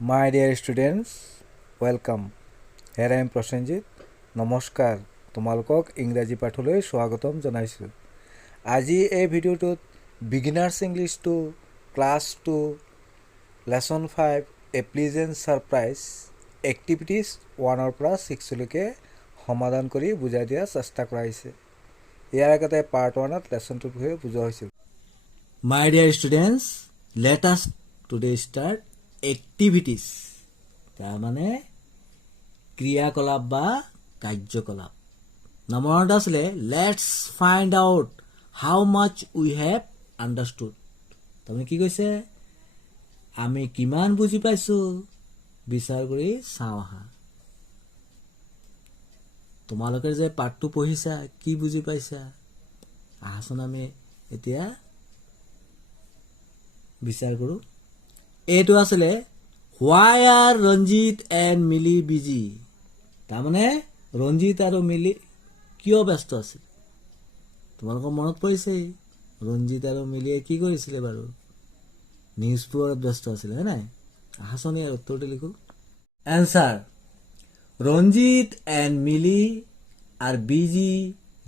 My dear students, welcome. Here I am Prosenjit. নমস্কাৰ তোমালোকক ইংৰাজী পাঠলৈ স্বাগতম জনাইছোঁ। আজি এই ভিডিঅ'টোত বিগিনাৰ্ছ ইংলিছ 2 ক্লাছ 2 লেচন 5 এ প্লিজেণ্ট ছাৰপ্ৰাইজ এক্টিভিটিজ 1ৰ পৰা 6লৈকে সমাধান কৰি বুজাই দিয়াৰ চেষ্টা কৰা হৈছে। ইয়াৰ আগতে পাৰ্ট 1ত লেচনটোৰ বিষয়ে বুজোৱা হৈছিল। My dear students, let us today start activities. তাৰ মানে ক্ৰিয়াকলাপ বা কাৰ্যকলাপ। নম্বৰটা আছিলে let's find out how much we have understood. তাৰমানে কি কৈছে, আমি কিমান বুজি পাইছোঁ বিচাৰ কৰি চাওঁ আহা। তোমালোকে যে পাঠটো পঢ়িছা কি বুজি পাইছা আহাচোন আমি এতিয়া বিচাৰ কৰোঁ। এইটো আছিলে হোৱাই আৰ ৰঞ্জিত এণ্ড মিলি বিজি। তাৰমানে ৰঞ্জিত আৰু মিলি কিয় ব্যস্ত আছিল? তোমালোকৰ মনত পৰিছেই ৰঞ্জিত আৰু মিলিয়ে কি কৰিছিলে বাৰু? নিউজ পেপাৰত ব্যস্ত আছিলে হয় নাই? আহাচোন ইয়াৰ উত্তৰটো লিখোঁ। এনচাৰ, ৰঞ্জিত এণ্ড মিলি R busy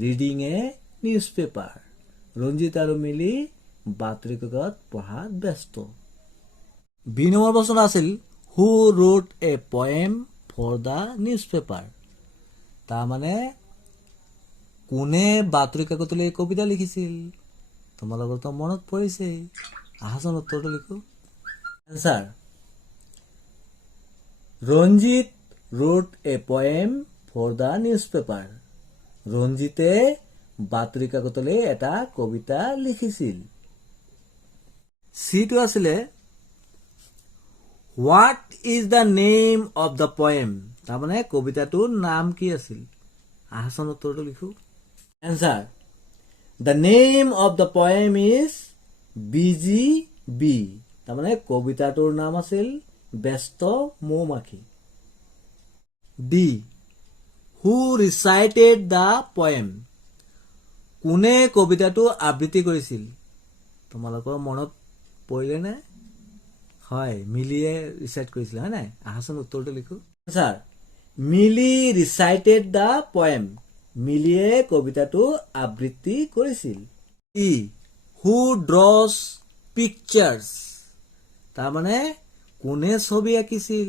reading a news paper. Ranjit আৰু মিলি বাতৰি কাকত পঢ়াত ব্যস্ত। বি নম্বৰ প্ৰশ্ন আছিল who wrote a poem for the newspaper. তাৰমানে কোনে বাতৰি কাকতলৈ কবিতা লিখিছিল? তোমালোকৰতো মনত পৰিছে। আহাচোন উত্তৰটো লিখো। Answer, Ranjit wrote a poem for the newspaper. ৰঞ্জিতে বাতৰি কাকতলৈ এটা কবিতা লিখিছিল। চিটো আছিলে what is the name of the poem. তাৰমানে কবিতাটোৰ নাম কি আছিল? আহাচোন উত্তৰটো লিখো। Answer, the name of the poem is busy bee. তাৰমানে কবিতাটোৰ নাম আছিল ব্যস্ত মৌমাখি। D, who recited the poem. কোনে কবিতাটো আবৃত্তি কৰিছিল? তোমালোকৰ মনত পৰিলে নে? হয়, মিলিয়ে ৰিচাইট কৰিছিলে হয় নাই? আহাচোন উত্তৰটো লিখো। ছাৰ, মিলি ৰিচাইটেড দ্য পয়েম। মিলিয়ে কবিতাটো আবৃত্তি কৰিছিল। ই, হু ড্ৰছ পিকচাৰ্ছ। তাৰমানে কোনে ছবি আঁকিছিল?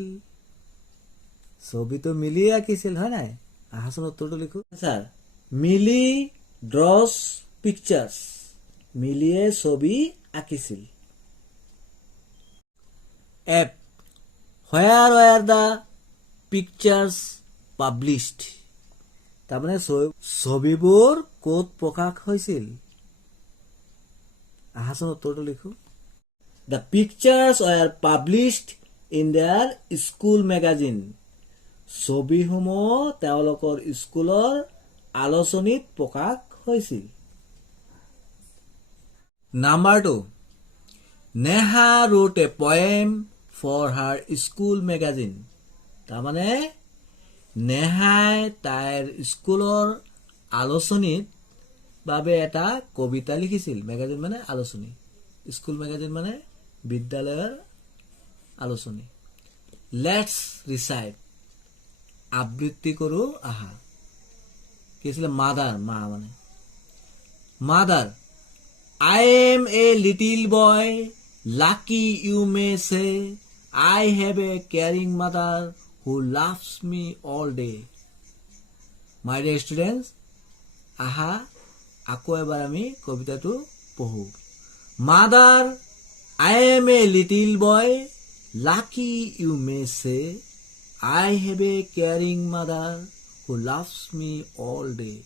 ছবিটো মিলিয়ে আঁকিছিল হয় নাই? আহাচোন উত্তৰটো লিখো। ছাৰ, মিলি ড্ৰছ পিকচাৰ্ছ। মিলিয়ে ছবি আঁকিছিল। E, where were the pictures published. তাৰমানে ছবিবোৰ ক'ত প্ৰকাশ হৈছিল? আহাচোন উত্তৰটো লিখো। The pictures were published in their school magazine. ছবিসমূহ তেওঁলোকৰ স্কুলৰ আলোচনীত প্ৰকাশ হৈছিল। Number 2, Neha wrote a poem for her school magazine. তাৰমানে নেহাই তাইৰ স্কুলৰ আলোচনীত বাবে এটা কবিতা লিখিছিল। মেগাজিন মানে আলোচনী, স্কুল মেগাজিন মানে বিদ্যালয়ৰ আলোচনী। লেটছ ৰিচাইট, আবৃত্তি কৰোঁ আহা। কি আছিলে? মাদাৰ, মা মানে। Mother, I am a little boy, lucky you may say. I have a caring mother who loves me all day. My dear students, আহা আকৌ এবাৰ আমি কবিতাটো পঢ়ো। Mother, I am a little boy, lucky you may say. I have a caring mother who loves me all day.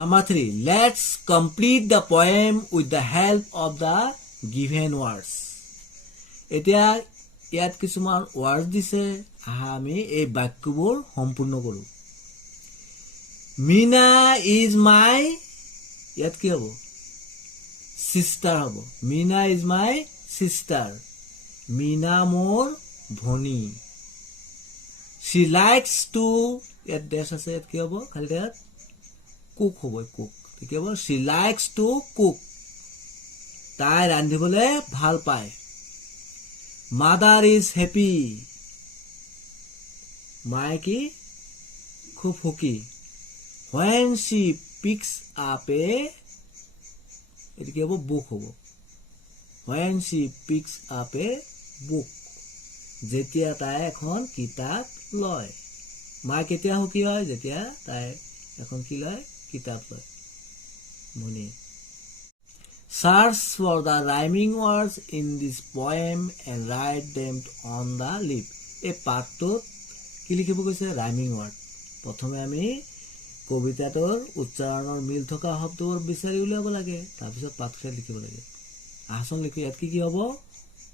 Number 3, let's complete the poem with the help of the given words. এতিয়া ইয়াত কিছুমান ward দিছে, আহা আমি এই বাক্যবোৰ সম্পূৰ্ণ কৰোঁ। Mina is মাই, ইয়াত কি হ'ব? চিষ্টাৰ হ'ব। Meena is my sister. Meena মোৰ ভনী। She likes to, ইয়াত ডেছ আছে, ইয়াত কি হ'ব? খালি ইয়াত কুক হ'ব, কুক। কি হ'ব? She likes to cook. তাই ৰান্ধিবলৈ ভাল পায়। মাদাৰ ইজ হেপি, মায়ে কি খুব সুখী। when she picks up a, এইটো কি হ'ব বুক হ'ব। when she picks up a book, যেতিয়া তাই এখন কিতাপ লয়। মায়ে কেতিয়া সুখী হয়? যেতিয়া তাই এখন কি লয়? কিতাপ লয়। মনি search for the rhyming words in this poem and write them on the leaf. এই পাঠটোত কি লিখিব কৈছে? Rhyming word. প্ৰথমে আমি কবিতাটোৰ উচ্চাৰণৰ মিল থকা শব্দবোৰ বিচাৰি উলিয়াব লাগে, তাৰপিছত পাঠটোত লিখিব লাগে। আহচোন লিখি ইয়াত কি কি হ'ব?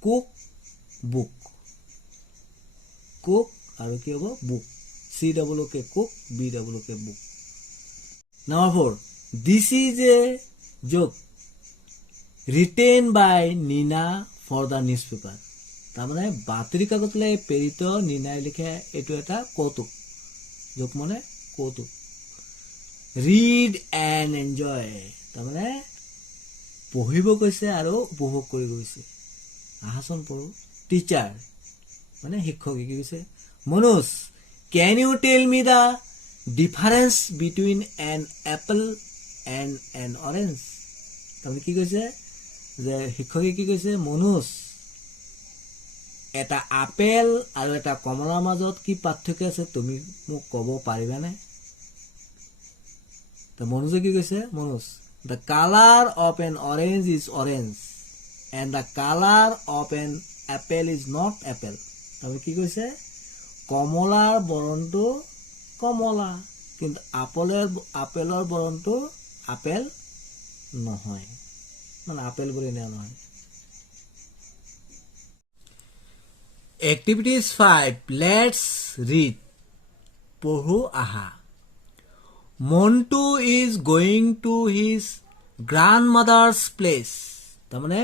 কুক, বুক, কুক আৰু কি হ'ব? Book. CWK cook, BWK book. Number 4, this is a joke written by Nina for the newspaper. তাৰমানে বাতৰি কাকতলৈ প্ৰেৰিত নিনাই লিখে এইটো এটা কৌতুক। যোক মানে কৌতুক। ৰিড এণ্ড এনজয়, তাৰমানে পঢ়িব কৈছে আৰু উপভোগ কৰিব কৈছে। আহাচোন পঢ়ো। টিচাৰ মানে শিক্ষকে কি কৈছে? Manoj, can you tell me the difference between an apple and an orange? তাৰমানে কি কৈছে? যে শিক্ষকে কি কৈছে? মনোজ, এটা আপেল আৰু এটা কমলাৰ মাজত কি পাৰ্থক্য আছে তুমি মোক ক'ব পাৰিবানে? তো মনোজে কি কৈছে? Manoj, the colour of N orange is orange and the colour of N Apple is not Apple. তাৰমানে কি কৈছে? কমলাৰ বৰণটো কমলা, কিন্তু আপেলৰ বৰণটো আপেল নহয়, মানে আপেল বুলি নহয়। Activities 5, let's read. পঢ়ো আহা। Montu is going to his grandmother's place. তাৰমানে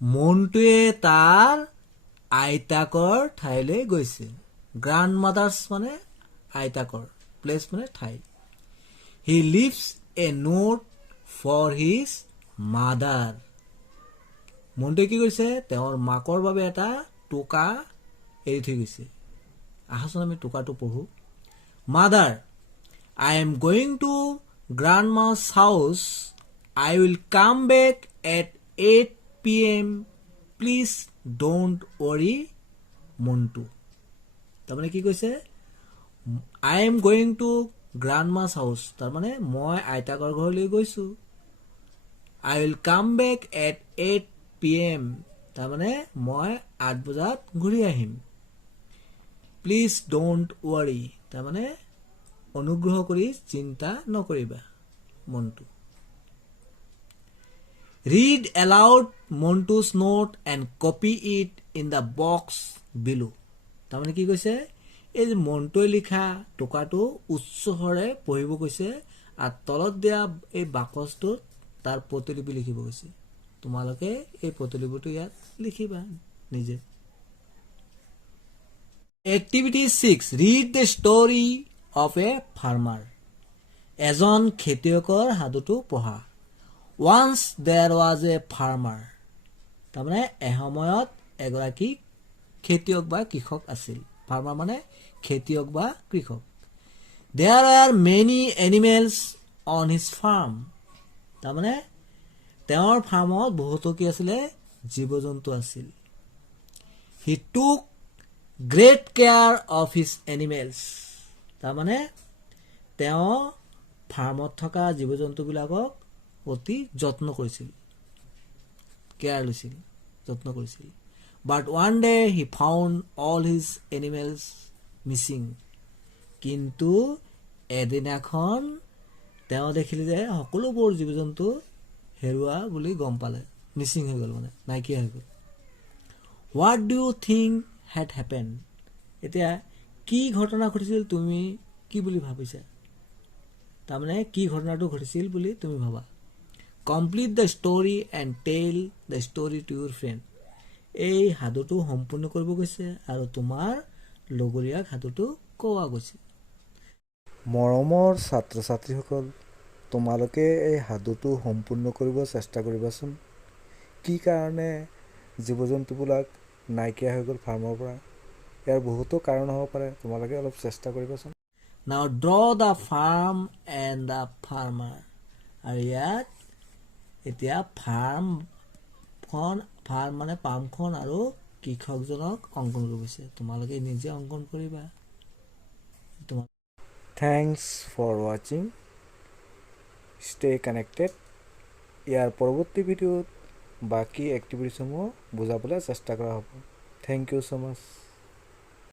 মন্টুৱে তাৰ আইতাকৰ ঠাইলৈ গৈছে। গ্ৰাণ্ডমাদাৰ্ছ মানে আইতাকৰ, প্লেচ মানে ঠাই। He leaves a note for his mother. মন্টুৱে কি কৰিছে? তেওঁৰ মাকৰ বাবে এটা টোকা এৰি থৈ গৈছে। আহাচোন আমি টোকাটো পঢ়ো। Mother, I am going to grandma's house. I will come back at 8 p.m. Please don't worry, Montu. তাৰমানে কি কৈছে? I am going to grandma's house. তাৰমানে মই আইতাকৰ ঘৰলৈ গৈছোঁ। I will come back at 8 p.m. তাৰমানে মই 8 বজাত ঘূৰি আহিম। Please don't worry. তাৰমানে অনুগ্ৰহ কৰি চিন্তা নকৰিবা, Montu. Read aloud Montu's note and copy it in the box below. তাৰমানে কি কৈছে? এই যে মন্টুৱে লিখা টোকাটো উচ্চ স্বৰে পঢ়িব কৈছে আৰু তলত দিয়া এই বাকচটোত তাৰ প্ৰতিলিপি লিখিব কৈছে। তোমালোকে এই প্ৰতিলিপিটো ইয়াত লিখিবা নিজে। Activity 6, read the story of a farmer. এজন খেতিয়কৰ সাধুটো পঢ়া। Once there was a farmer. তাৰমানে এসময়ত এগৰাকী খেতিয়ক বা কৃষক আছিল। ফাৰ্মাৰ মানে খেতিয়ক বা কৃষক। There are many animals on his farm. তাৰমানে তেওঁৰ ফাৰ্মত বহুতো কি আছিলে? জীৱ জন্তু আছিল। He took great care of his animals. তাৰমানে তেওঁ ফাৰ্মত থকা জীৱ জন্তুবিলাকক অতি যত্ন কৰিছিল, কেয়াৰ লৈছিল, যত্ন কৰিছিল। But one day he found all his animals missing. কিন্তু এদিনাখন তেওঁ দেখিলে যে সকলোবোৰ জীৱ জন্তু হেৰুৱা বুলি গম পালে। মিচিং হৈ গ'ল, মানে নাইকিয়া হৈ গ'ল। What do you think had happened? এতিয়া কি ঘটনা ঘটিছিল তুমি কি বুলি ভাবিছা? তাৰমানে কি ঘটনাটো ঘটিছিল বুলি তুমি ভাবা। Complete the story and tell the story to your friend. এই সাধুটো সম্পূৰ্ণ কৰিব গৈছে আৰু তোমাৰ লগৰীয়াক সাধুটো কোৱা গৈছে। মৰমৰ ছাত্ৰ ছাত্ৰীসকল, তোমালোকে এই সাধুটো সম্পূৰ্ণ কৰিব চেষ্টা কৰিবাচোন। কি কাৰণে জীৱ জন্তুবিলাক নাইকিয়া হৈ গ'ল ফাৰ্মৰ পৰা। ইয়াৰ বহুতো কাৰণ হ'ব পাৰে, তোমালোকে অলপ চেষ্টা কৰিবাচোন। Now draw the farm and the farmer. আৰু ইয়াত এতিয়া ফাৰ্ম মানে পামখন আৰু কৃষকজনক অংকন কৰিব গৈছে। তোমালোকে নিজে অংকন কৰিবা। থেংকছ ফৰ ৱাচিং, ষ্টে কানেক্টেড। ইয়াৰ পৰৱৰ্তী ভিডিঅ'ত বাকী এক্টিভিটিসমূহ বুজাবলৈ চেষ্টা কৰা হ'ব। Thank you so' much.